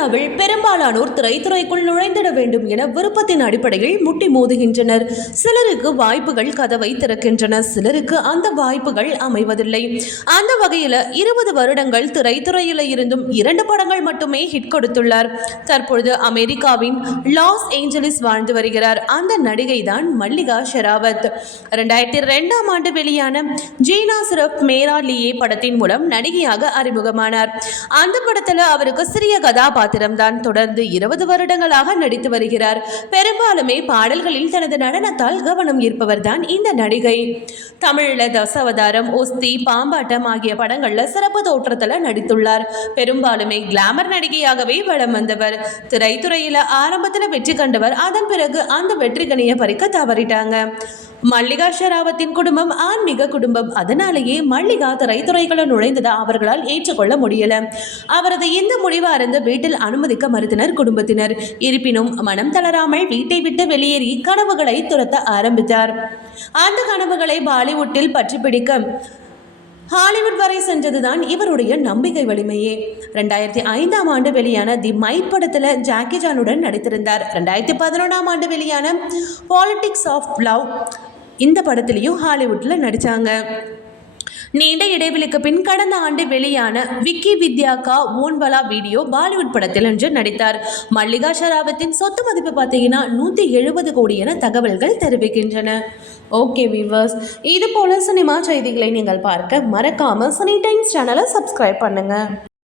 இந்தியாவில் பெரும்பாலானோர் திரைத்துறைக்குள் நுழைந்திட வேண்டும் என விருப்பத்தின் அடிப்படையில் முட்டி மோதுகின்றனர். சிலருக்கு வாய்ப்புகள் கதவை திறக்கின்றன. சிலருக்கு அந்த வாய்ப்புகள் அமைவதில்லை. அந்த வகையில் இருபது வருடங்கள் திரைத்துறையில் இருந்தும் இரண்டு படங்கள் மட்டுமே ஹிட் கொடுத்துள்ளார். தற்பொழுது அமெரிக்காவின் லாஸ் ஏஞ்சலிஸ் வாழ்ந்து வருகிறார். அந்த நடிகை தான் மல்லிகா ஷெராவத். ரெண்டாயிரத்தி ரெண்டாம் ஆண்டு வெளியான ஜீனா சிரப் மேரா லியே படத்தின் மூலம் நடிகையாக அறிமுகமானார். அந்த படத்துல அவருக்கு சிறிய கதாபாத்திரம் தான் தொடர்ந்து இருபது வருடங்களாக நடித்து வருகிறார். பெரும்பாலுமே பாடல்களில் தனது நடனத்தால் கவனம் ஈர்ப்பவர் தான் இந்த நடிகை. தமிழில் தசாவதாரம் ஒஸ்தி பாம்பாட்டம் ஆகிய படங்கள்ல சிறப்பு தோற்றத்துல நடித்துள்ளார். பெரும்பாலுமே கிளாமர் நடிகையாகவே வளம் வந்தவர். திரைத்துறையில ஆரம்பத்தில் வெற்றி கண்டவர். அதன் பிறகு அந்த வெற்றி கனியை பறிக்க தவறிட்டாங்க. மல்லிகா ஷராவத்தின் குடும்பம் ஆன்மீக குடும்பம். அதனாலேயே மல்லிகா திரைத்துறைகளை நுழைந்ததை அவர்களால் ஏற்றுக்கொள்ள முடியல. அவரது இந்த முடிவு அறிந்து வீட்டில் அனுமதிக்க மறுத்தனர் குடும்பத்தினர். இருப்பினும் மனம் தளராமல் வீட்டை விட்டு வெளியேறி கனவுகளை துரத்த ஆரம்பித்தார். அந்த கனவுகளை பாலிவுட்டில் பற்றி பிடிக்க ஹாலிவுட் வரை சென்றதுதான் இவருடைய நம்பிக்கை வலிமையே. ரெண்டாயிரத்தி ஐந்தாம் ஆண்டு வெளியான தி மை படத்தில் ஜாக்கி ஜானுடன் நடித்திருந்தார். ரெண்டாயிரத்தி பதினொன்றாம் ஆண்டு வெளியான பாலிட்டிக்ஸ் ஆஃப் லவ் இந்த படத்துலையும் ஹாலிவுட்டில் நடித்தாங்க நீண்ட இடைவெளிக்கு பின் கடந்த ஆண்டு வெளியான விக்கி வித்யாக்கா ஓன்பலா வீடியோ பாலிவுட் படத்தில் என்று நடித்தார். மல்லிகா ஷராவத்தின் சொத்து மதிப்பு பார்த்தீங்கன்னா நூற்றி எழுபது கோடி என தகவல்கள் தெரிவிக்கின்றன. ஓகே விவர்ஸ் இது போல சினிமா செய்திகளை நீங்கள் பார்க்க மறக்காமல் சனி டைம்ஸ் சேனலை சப்ஸ்கிரைப் பண்ணுங்கள்